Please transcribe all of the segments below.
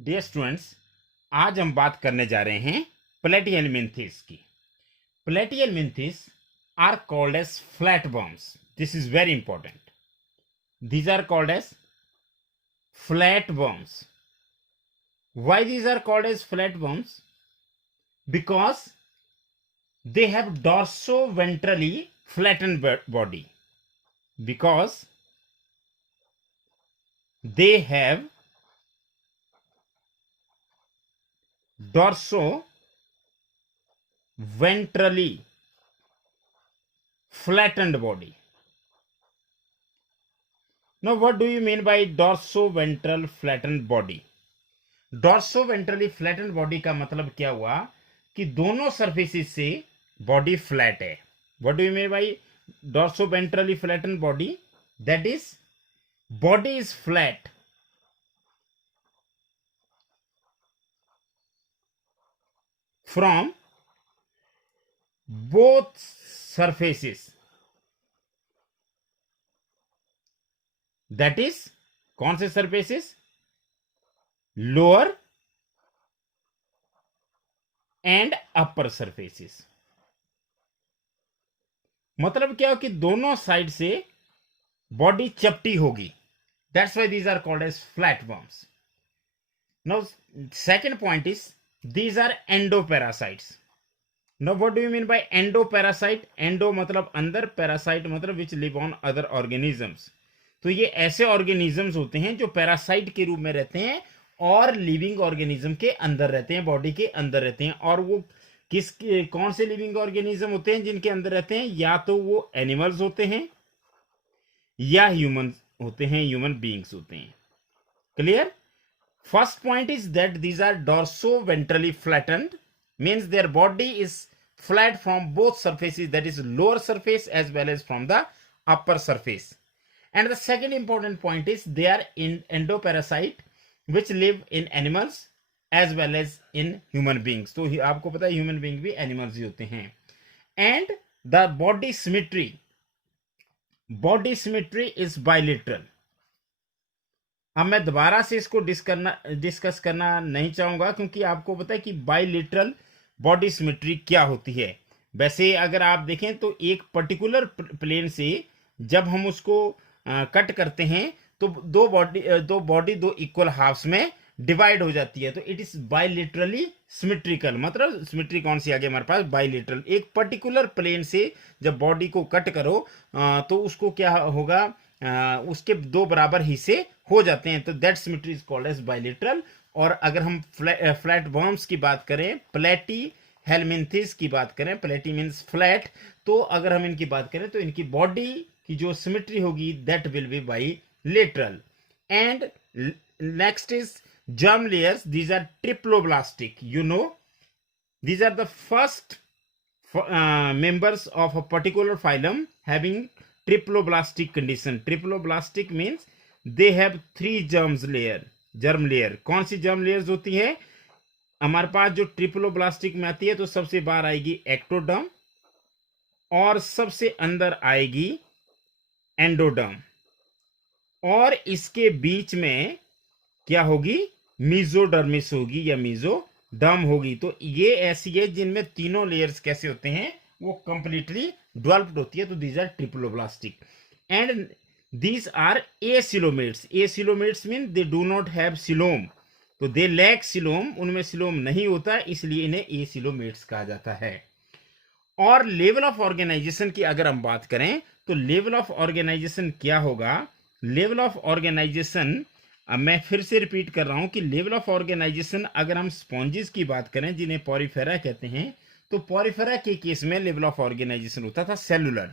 Dear students, आज हम बात करने जा रहे हैं प्लेटिहेलमिन्थेस की। Platyhelminthes are called as flat worms. This is very important. These are called as flatworms. Why these are called as flatworms? Because they have dorso-ventrally flattened body. Because they have dorso-ventrally flattened body. Now, what do you mean by dorsoventral flattened body? Dorsoventrally flattened body का मतलब क्या हुआ कि दोनों surfaces से body flat है. What do you mean by dorsoventrally flattened body? That is body is flat from both surfaces. That is कौन से surfaces? Lower and upper surfaces. मतलब क्या हो कि दोनों साइड से बॉडी चपटी होगी. That's why these are called as flat worms. Now second point is these are endoparasites. Now what do you mean by endoparasite? Endo मतलब अंदर, पैरासाइट मतलब which live on other organisms. तो ये ऐसे organisms होते हैं जो पैरासाइट के रूप में रहते हैं और लिविंग ऑर्गेनिज्म के अंदर रहते हैं, बॉडी के अंदर रहते हैं. और वो कौन से लिविंग ऑर्गेनिज्म होते हैं जिनके अंदर रहते हैं? या तो वो एनिमल्स होते हैं या ह्यूमन होते हैं, ह्यूमन बीइंग्स होते हैं. Clear? First point is that these are dorsoventrally flattened, means their body is flat from both surfaces, that is lower surface as well as from the upper surface. And the second important point is they are in endoparasite which live in animals as well as in human beings. तो आपको पता है human being भी animals ही होते हैं. And the body symmetry is bilateral. अब मैं दोबारा से इसको डिस्कस करना नहीं चाहूंगा क्योंकि आपको पता है कि बाइलेटरल बॉडी सिमेट्री क्या होती है. वैसे अगर आप देखें तो एक पर्टिकुलर प्लेन से जब हम उसको कट करते हैं तो दो इक्वल हाफ्स में डिवाइड हो जाती है. तो इट इज बाइलेटरली सिमेट्रिकल. मतलब सिमेट्री कौन सी आ गई हमारे पास? बाइलेटरल. एक पर्टिकुलर प्लेन से जब बॉडी को कट करो तो उसको क्या होगा, उसके दो बराबर हिस्से हो जाते हैं. तो that symmetry is called as bilateral. और अगर हम फ्लैट वर्म्स की बात करें, प्लेटिहेलमिन्थेस की बात करें, प्लेटी मीन्स फ्लैट, तो अगर हम इनकी बात करें तो इनकी बॉडी की जो सिमेट्री होगी that will be bilateral. And next is germ layers. These are triploblastic. You know, these are the first members of a particular phylum having triploblastic condition. Triploblastic means they have 3 germ layer. कौन सी germ layers होती है हमारे पास जो triploblastic में आती है? तो सबसे बाहर आएगी एक्टोडर्म और सबसे अंदर आएगी एंडोडर्म और इसके बीच में क्या होगी? मीजोडर्मिस होगी या मीजोडर्म होगी. तो ये ऐसी है जिनमें तीनों लेयर्स कैसे होते हैं? वो कंप्लीटली डेवलप्ड होती है. तो these are triploblastic and these are acoelomates. Acoelomates mean they do not have coelom. तो दे लैक सिलोम, उनमें सिलोम नहीं होता, इसलिए इन्हें एसिलोमेट्स कहा जाता है. और लेवल ऑफ ऑर्गेनाइजेशन की अगर हम बात करें तो लेवल ऑफ ऑर्गेनाइजेशन क्या होगा? लेवल ऑफ ऑर्गेनाइजेशन, अब मैं फिर से रिपीट कर रहा हूं कि लेवल ऑफ ऑर्गेनाइजेशन अगर हम स्पॉन्जेस की बात करें जिन्हें पॉरीफेरा कहते हैं, तो पॉरीफेरा के केस में लेवल ऑफ ऑर्गेनाइजेशन होता था सेलुलर.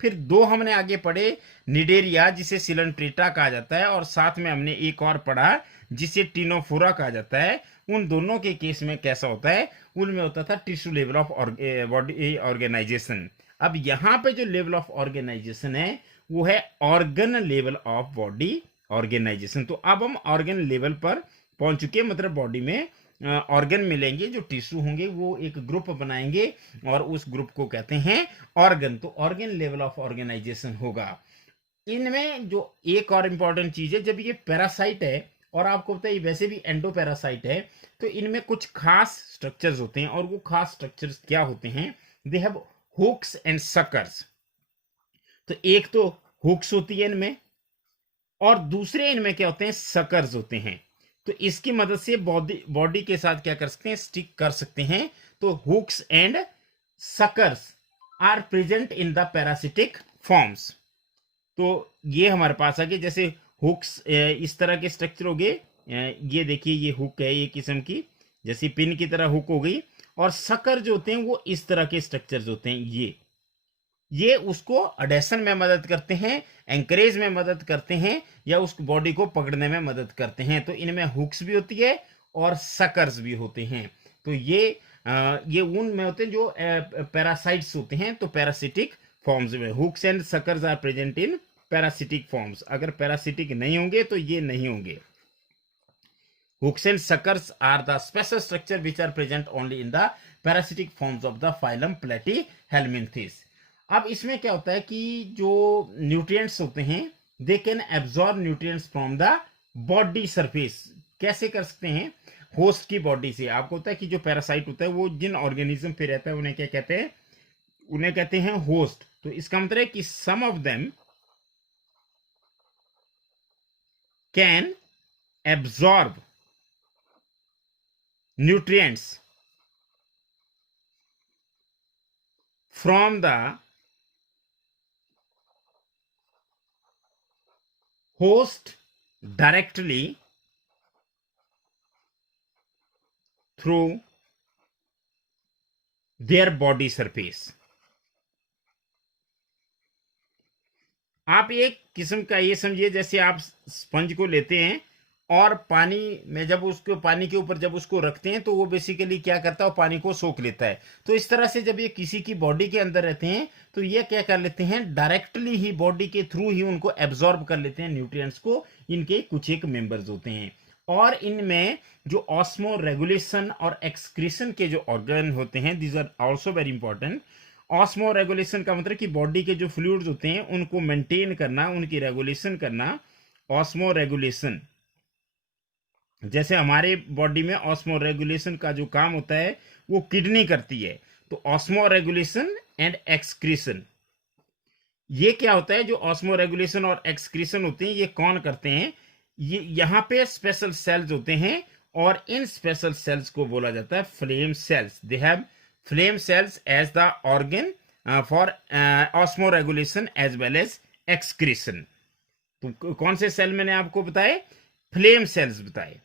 फिर दो हमने आगे पढ़े, निडेरिया जिसे सिलेंट्रेटा कहा जाता है, और साथ में हमने एक और पढ़ा जिसे टिनोफोरा कहा जाता है. उन दोनों के केस में कैसा होता है? उनमें होता था tissue level of body organization. अब यहाँ पे जो लेवल ऑफ ऑर्गेनाइजेशन है वो है organ level of body organization. तो अब हम ऑर्गन लेवल पर पहुंच चुके हैं. मतलब बॉडी में ऑर्गन मिलेंगे, जो टिश्यू होंगे वो एक ग्रुप बनाएंगे और उस ग्रुप को कहते हैं ऑर्गन. तो ऑर्गन लेवल ऑफ ऑर्गेनाइजेशन होगा. इनमें जो एक और इंपॉर्टेंट चीज है, जब ये पैरासाइट है और आपको पता है वैसे भी एंडोपैरासाइट है, तो इनमें कुछ खास स्ट्रक्चर्स होते हैं, और वो खास स्ट्रक्चर्स क्या होते हैं? They have hooks and suckers. तो एक तो हुक्स होती है इनमें, और दूसरे इनमें क्या होते हैं? सकर्स होते हैं। तो इसकी मदद से बॉडी बॉडी के साथ क्या कर सकते हैं? स्टिक कर सकते हैं। तो hooks and suckers are present in the parasitic forms. तो ये हमारे पास आ गए, जैसे हुक्स इस तरह के स्ट्रक्चर हो गए। ये देखिए, ये हुक है, ये किस्म की जैसी पिन की तरह हुक हो गई। और सकर जो होते हैं वो इस तरह के स्ट्रक्चर्स होते हैं। ये उसको अडेशन में मदद करते हैं, एंकरेज में मदद करते हैं, या उस बॉडी को पकड़ने में मदद करते हैं। तो इनमें हुक्स भी होती है और सकर्स भी होते हैं। तो ये उन में होते हैं जो पैरासाइट्स होते हैं। तो पैरासिटिक फॉर्म्स में hooks and suckers are present in parasitic forms. अगर पैरासिटिक नहीं होंगे तो ये नहीं होंगे। Hooks and suckers are the special structure which are present only in the parasitic forms of the phylum Platyhelminthes. अब इसमें क्या होता है कि जो न्यूट्रिएंट्स होते हैं, they can absorb nutrients from the body surface. कैसे कर सकते हैं? होस्ट की बॉडी से। आपको होता है कि जो पैरासाइट होता है वो जिन ऑर्गेनिज्म पे रहता है उन्हें क्या कहते हैं? उन्हें कहते हैं होस्ट। तो इसका मतलब है कि some of them can absorb nutrients from the host directly through their body surface. आप एक किस्म का ये समझिए, जैसे आप स्पंज को लेते हैं और पानी में जब उसको पानी के ऊपर जब उसको रखते हैं तो वो बेसिकली क्या करता है? पानी को सोख लेता है। तो इस तरह से जब ये किसी की बॉडी के अंदर रहते हैं तो ये क्या कर लेते हैं? डायरेक्टली ही बॉडी के थ्रू ही उनको एब्जॉर्ब कर लेते हैं न्यूट्रिएंट्स को। इनके कुछ एक मेंबर्स होते हैं, और इनमें जो ऑस्मो रेगुलेशन और एक्सक्रीशन के जो ऑर्गन होते हैं, these are also very important. Osmoregulation का मतलब कि बॉडी के जो फ्लूइड्स होते हैं उनको मेंटेन करना, उनकी रेगुलेशन करना। ऑस्मो रेगुलेशन, जैसे हमारे बॉडी में ऑस्मो रेगुलेशन का जो काम होता है वो किडनी करती है। तो ऑस्मो रेगुलेशन एंड एक्सक्रीशन, ये क्या होता है? जो ऑस्मो रेगुलेशन और एक्सक्रीशन होते हैं ये कौन करते हैं? ये यहाँ पे स्पेशल सेल्स होते हैं, और इन स्पेशल सेल्स को बोला जाता है flame cells. They have flame cells as the organ for osmoregulation as well as excretion. तो कौन से सेल मैंने आपको बताए? फ्लेम सेल्स बताए।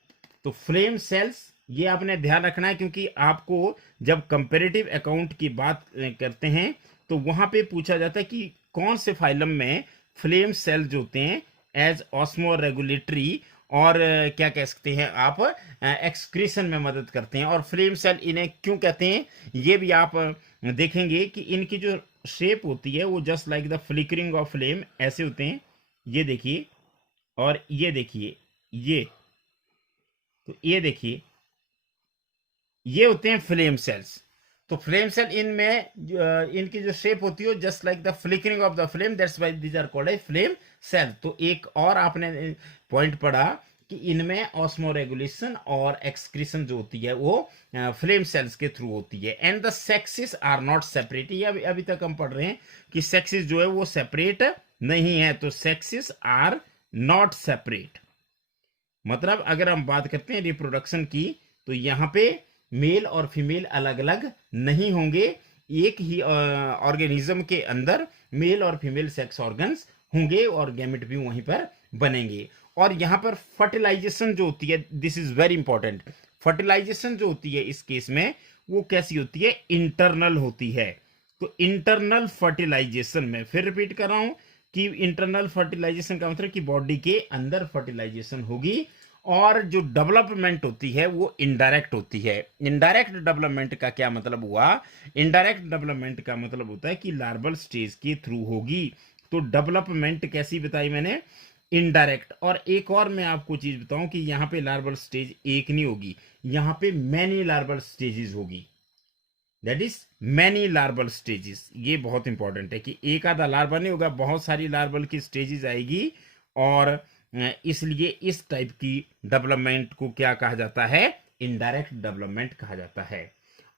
तो फ्लेम सेल्स ये आपने ध्यान रखना है, क्योंकि आपको जब कंपैरेटिव अकाउंट की बात करते हैं तो वहां पे पूछा जाता है कि कौन से फाइलम में फ्लेम सेल्स होते हैं एज ऑस्मो रेगुलेटरी, और क्या कह सकते हैं आप? एक्सक्रीशन में मदद करते हैं। और फ्लेम सेल इन्हें क्यों कहते हैं ये भी आप देखेंगे कि इनकी जो शेप होती है वो just like the flickering of flame ऐसे होते हैं। ये देखिए, और ये देखिए, ये तो ये देखिए, ये होते हैं फ्लेम सेल्स। तो फ्लेम सेल इनमें इनकी जो शेप होती है just like the flickering of the flame, that's why these are called a flame cell. तो एक और आपने पॉइंट पढ़ा कि इनमें ऑस्मो रेगुलेशन और एक्सक्रीशन जो होती है वो फ्लेम सेल्स के थ्रू होती है। And the sexes are not separate. ये अभी तक हम पढ़ रहे हैं कि सेक्सेस जो है वो सेपरेट नहीं है। तो सेक्सेस आर नॉट सेपरेट, मतलब अगर हम बात करते हैं रिप्रोडक्शन की तो यहाँ पे मेल और फीमेल अलग अलग नहीं होंगे। एक ही ऑर्गेनिज्म के अंदर मेल और फीमेल सेक्स ऑर्गन्स होंगे और गैमेट भी वहीं पर बनेंगे। और यहाँ पर फर्टिलाइजेशन जो होती है, this is very important. Fertilization जो होती है इस केस में वो कैसी होती है? इंटरनल होती है। तो इंटरनल फर्टिलाइजेशन में फिर रिपीट कर रहा हूं कि इंटरनल फर्टिलाइजेशन का मतलब कि बॉडी के अंदर फर्टिलाइजेशन होगी। और जो डेवलपमेंट होती है वो इनडायरेक्ट होती है। इनडायरेक्ट डेवलपमेंट का क्या मतलब हुआ? इनडायरेक्ट डेवलपमेंट का मतलब होता है कि लार्वल स्टेज के थ्रू होगी। तो डेवलपमेंट कैसी बताई मैंने? इनडायरेक्ट। और एक और मैं आपको चीज बताऊं कि यहाँ पे लार्वल स्टेज एक नहीं होगी, यहाँ पे मैनी लार्वल स्टेजेस होगी। That is many larval stages. ये बहुत इंपॉर्टेंट है कि एक आधा लार्वा नहीं होगा, बहुत सारी लार्वल की स्टेजेस आएगी। और इसलिए इस टाइप की डेवलपमेंट को क्या कहा जाता है, इनडायरेक्ट डेवलपमेंट कहा जाता है।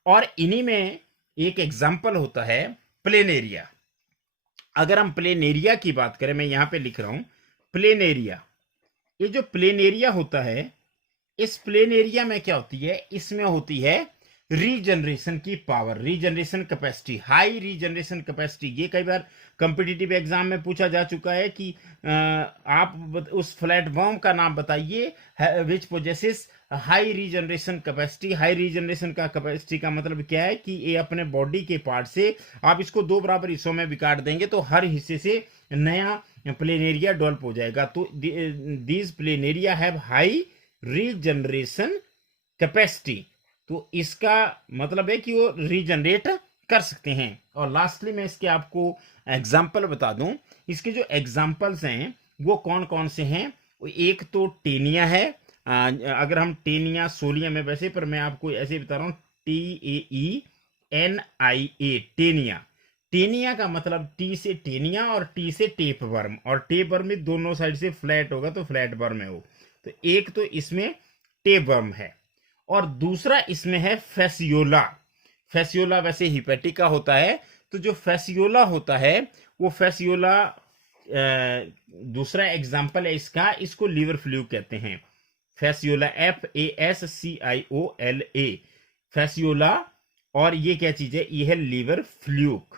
और इन्हीं में एक एग्जाम्पल होता है प्लेन एरिया। अगर हम प्लेन एरिया की बात करें, मैं यहां पे लिख रहा हूं प्लेन एरिया। ये जो प्लेन एरिया होता है, इस प्लेन एरिया में क्या होती है, इसमें होती है रीजनरेशन की power, regeneration capacity, high regeneration capacity. ये कई बार कॉम्पिटिटिव एग्जाम में पूछा जा चुका है कि आप उस फ्लैट वर्म का नाम बताइए which possesses high regeneration capacity. High regeneration का कैपेसिटी का मतलब क्या है कि ये अपने बॉडी के पार्ट से आप इसको दो बराबर हिस्सों में भी काट देंगे तो हर हिस्से से नया प्लेन एरिया डेवलप हो जाएगा। तो these plain area have high regeneration capacity. तो इसका मतलब है कि वो रीजनरेट कर सकते हैं। और लास्टली मैं इसके आपको एग्जाम्पल बता दूं। इसके जो एग्जाम्पल्स हैं वो कौन कौन से हैं। एक तो टेनिया है। अगर हम टेनिया सोलिया में वैसे, पर मैं आपको ऐसे बता रहा हूं, TAENIA, टेनिया। टेनिया का मतलब टी से टेनिया और टी से टेप वर्म, और टेप वर्म में दोनों साइड से फ्लैट होगा तो फ्लैट वर्म है वो। तो एक तो इसमें टेप वर्म है, और दूसरा इसमें है फेसियोला। फेसियोला वैसे हिपेटिका होता है। तो जो फेसियोला होता है वो फेसियोला दूसरा एग्जाम्पल है इसका, इसको लीवर फ्लूक कहते हैं। Fasciola, FASCIOLA, Fasciola. और ये क्या चीज है, ये है लीवर फ्लूक।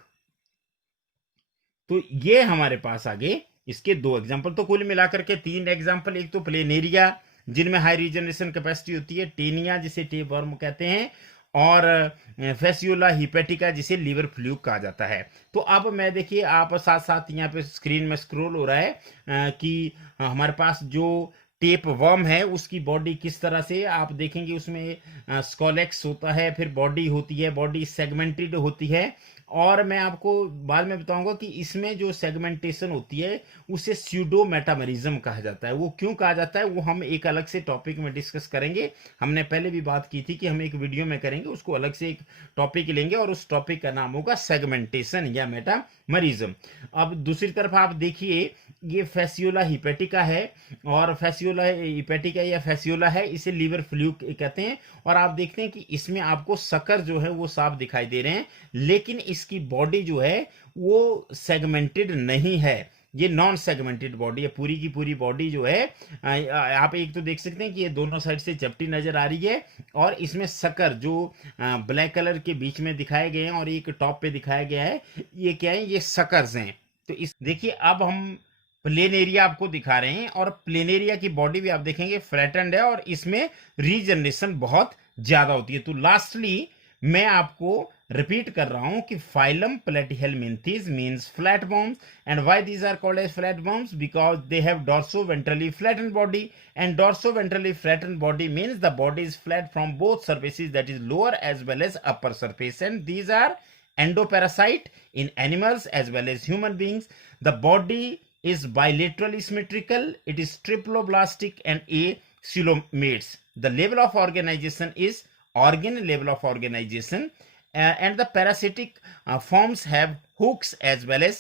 तो ये हमारे पास आगे इसके दो एग्जाम्पल। तो कुल मिलाकर के तीन एग्जाम्पल। एक तो प्लेनेरिया जिनमें हाई रीजनरेशन कैपेसिटी होती है, टेनिया जिसे टेप वर्म कहते हैं, और फेसियोला हिपेटिका जिसे लीवर फ्लूक कहा जाता है। तो अब मैं देखिए आप साथ साथ यहाँ पे स्क्रीन में स्क्रॉल हो रहा है कि हमारे पास जो टेप वर्म है उसकी बॉडी किस तरह से आप देखेंगे। उसमें स्कॉलेक्स होता है, फिर बॉडी होती है, बॉडी सेगमेंटेड होती है। और मैं आपको बाद में बताऊंगा कि इसमें जो सेगमेंटेशन होती है उसे स्यूडो मेटामरिज्म कहा जाता है। वो क्यों कहा जाता है वो हम एक अलग से टॉपिक में डिस्कस करेंगे। हमने पहले भी बात की थी कि हम एक वीडियो में करेंगे, उसको अलग से एक टॉपिक लेंगे और उस टॉपिक का नाम होगा सेगमेंटेशन या मेटामरिज्म। अब दूसरी तरफ आप देखिए, ये फेसियोला हिपेटिका है, और फेसियोला हिपेटिका या फेसियोला है, इसे लीवर फ्लूक कहते हैं। और आप देखते हैं कि इसमें आपको सकर जो है वो साफ दिखाई दे रहे हैं, लेकिन इसकी बॉडी जो है वो सेगमेंटेड नहीं है। ये नॉन सेगमेंटेड बॉडी है। पूरी की पूरी बॉडी जो है, आप एक तो देख सकते हैं कि ये दोनों साइड से चपटी नजर आ रही है, और इसमें सकर जो ब्लैक कलर के बीच में दिखाए गए हैं और एक टॉप पे दिखाया गया है, ये क्या है, ये सकर्स हैं। तो इस देखिए अब हम प्लेन एरिया आपको दिखा रहे हैं, और प्लेन एरिया की बॉडी भी आप देखेंगे फ्लैटेंड है, और इसमें रीजनरेशन बहुत ज्यादा होती है। तो लास्टली मैं आपको रिपीट कर रहा हूं कि phylum Platyhelminthes means flat worms, and why these are called as flat worms, because they have dorsoventrally flattened body, and dorsoventrally flattened body means the body is flat from both surfaces, that is lower as well as upper surface, and these are endoparasite in animals as well as human beings. The body is bilaterally symmetrical, it is triploblastic and acoelomates. The level of organization is organ level of organization, and the parasitic forms have hooks as well as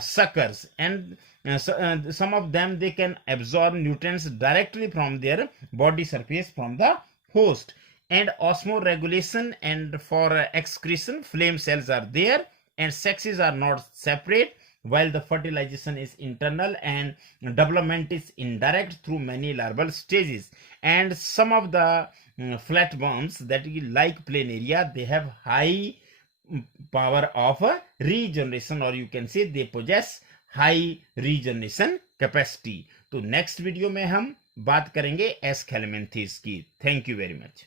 suckers, and some of them they can absorb nutrients directly from their body surface from the host. And osmoregulation and for excretion flame cells are there, and sexes are not separate, while the fertilization is internal and development is indirect through many larval stages. And some of the flatworms that like planaria, they have high power of regeneration, or you can say they possess high regeneration capacity. तो next video में हम बात करेंगे एस्केलेमेंथीज की। Thank you very much.